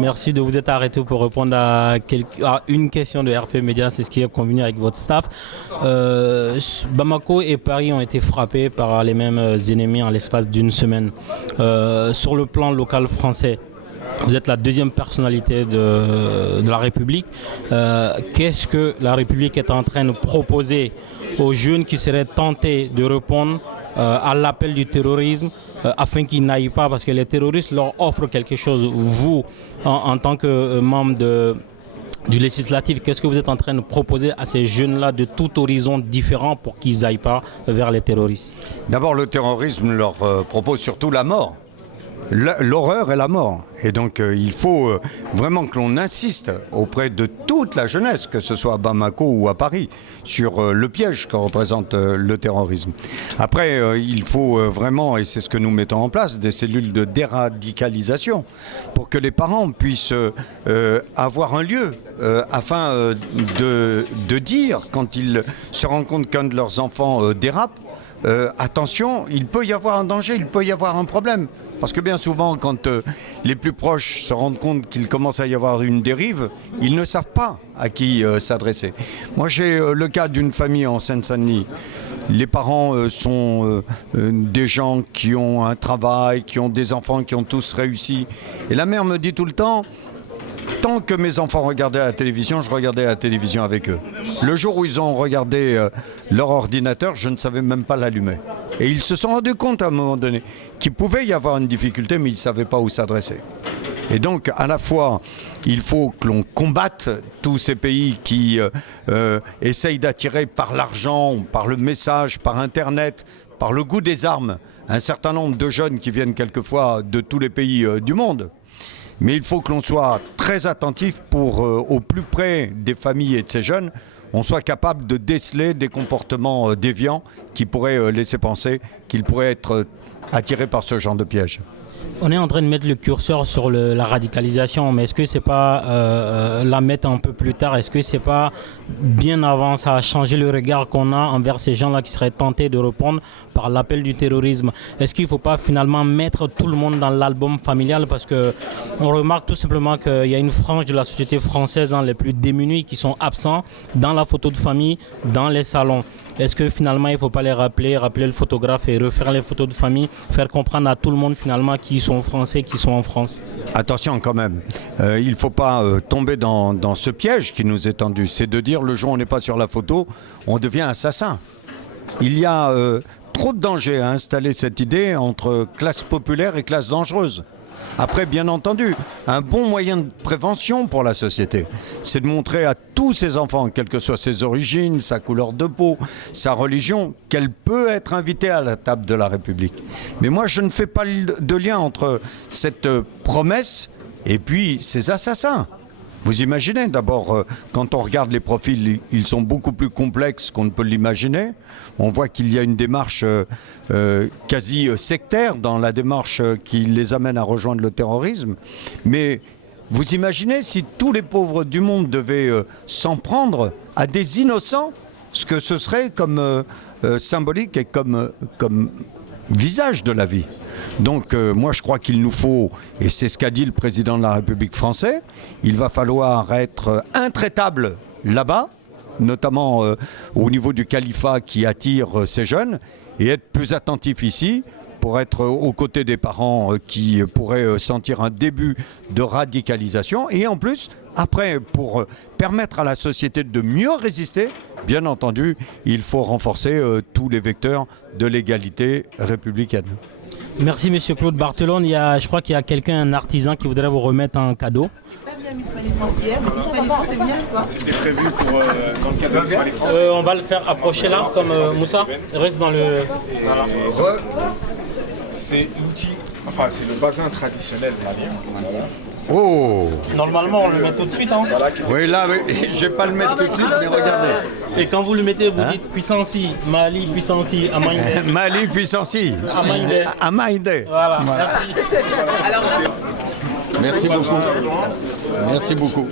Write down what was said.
Merci de vous être arrêté pour répondre à une question de RP Média, c'est ce qui est convenu avec votre staff. Bamako et Paris ont été frappés par les mêmes ennemis en l'espace d'une semaine. Sur le plan local français, vous êtes la deuxième personnalité de la République. Qu'est-ce que la République est en train de proposer aux jeunes qui seraient tentés de répondre à l'appel du terrorisme afin qu'ils n'aillent pas, parce que les terroristes leur offrent quelque chose. Vous, en tant que membre du législatif, qu'est-ce que vous êtes en train de proposer à ces jeunes-là de tout horizon différent pour qu'ils n'aillent pas vers les terroristes? D'abord, le terrorisme leur propose surtout la mort. L'horreur et la mort. Et donc il faut vraiment que l'on insiste auprès de toute la jeunesse, que ce soit à Bamako ou à Paris, sur le piège que représente le terrorisme. Après, il faut vraiment, et c'est ce que nous mettons en place, des cellules de déradicalisation pour que les parents puissent avoir un lieu afin de dire, quand ils se rendent compte qu'un de leurs enfants dérape, attention, il peut y avoir un danger, il peut y avoir un problème. Parce que bien souvent, quand les plus proches se rendent compte qu'il commence à y avoir une dérive, ils ne savent pas à qui s'adresser. Moi, j'ai le cas d'une famille en Seine-Saint-Denis. Les parents sont des gens qui ont un travail, qui ont des enfants, qui ont tous réussi. Et la mère me dit tout le temps, tant que mes enfants regardaient la télévision, je regardais la télévision avec eux. Le jour où ils ont regardé leur ordinateur, je ne savais même pas l'allumer. Et ils se sont rendus compte à un moment donné qu'il pouvait y avoir une difficulté, mais ils ne savaient pas où s'adresser. Et donc, à la fois, il faut que l'on combatte tous ces pays qui essayent d'attirer par l'argent, par le message, par Internet, par le goût des armes, un certain nombre de jeunes qui viennent quelquefois de tous les pays du monde. Mais il faut que l'on soit très attentif pour, au plus près des familles et de ces jeunes, on soit capable de déceler des comportements déviants qui pourraient laisser penser qu'ils pourraient être attirés par ce genre de piège. On est en train de mettre le curseur sur la radicalisation, mais est-ce que c'est pas la mettre un peu plus tard? Est-ce que c'est pas bien avant ça a changé le regard qu'on a envers ces gens-là qui seraient tentés de répondre par l'appel du terrorisme? Est-ce qu'il ne faut pas finalement mettre tout le monde dans l'album familial? Parce qu'on remarque tout simplement qu'il y a une frange de la société française, les plus démunis, qui sont absents dans la photo de famille, dans les salons. Est-ce que finalement il ne faut pas les rappeler le photographe et refaire les photos de famille, faire comprendre à tout le monde finalement qu'ils sont français, qu'ils sont en France? Attention quand même, il ne faut pas tomber dans ce piège qui nous est tendu. C'est de dire le jour où on n'est pas sur la photo, on devient assassin. Il y a trop de danger à installer cette idée entre classe populaire et classe dangereuse. Après, bien entendu, un bon moyen de prévention pour la société, c'est de montrer à tous ses enfants, quelles que soient ses origines, sa couleur de peau, sa religion, qu'elle peut être invitée à la table de la République. Mais moi, je ne fais pas de lien entre cette promesse et puis ces assassins. Vous imaginez, d'abord, quand on regarde les profils, ils sont beaucoup plus complexes qu'on ne peut l'imaginer. On voit qu'il y a une démarche quasi sectaire dans la démarche qui les amène à rejoindre le terrorisme. Mais vous imaginez si tous les pauvres du monde devaient s'en prendre à des innocents, ce que ce serait comme symbolique et comme visage de la vie. Donc moi je crois qu'il nous faut, et c'est ce qu'a dit le président de la République français, il va falloir être intraitable là-bas, notamment au niveau du califat qui attire ces jeunes, et être plus attentif ici pour être aux côtés des parents qui pourraient sentir un début de radicalisation, et en plus, après, pour permettre à la société de mieux résister, bien entendu, il faut renforcer tous les vecteurs de l'égalité républicaine. Merci Monsieur Claude Barthelone. Je crois qu'il y a quelqu'un, un artisan qui voudrait vous remettre un cadeau. C'était prévu pour dans le cadre de Miss Mali France. On va le faire approcher là, comme Moussa. Reste dans le... C'est l'outil, enfin c'est le bazin traditionnel malien. Oh! Normalement on le met tout de suite. Hein. Oui là, je vais pas le mettre tout de suite, mais regardez. Et quand vous le mettez, vous dites puissancy, Mali, puissancy, Amaïndé. Mali, puissancy. Amaïndé. Amaïndé. Voilà, merci. Merci beaucoup. Merci beaucoup.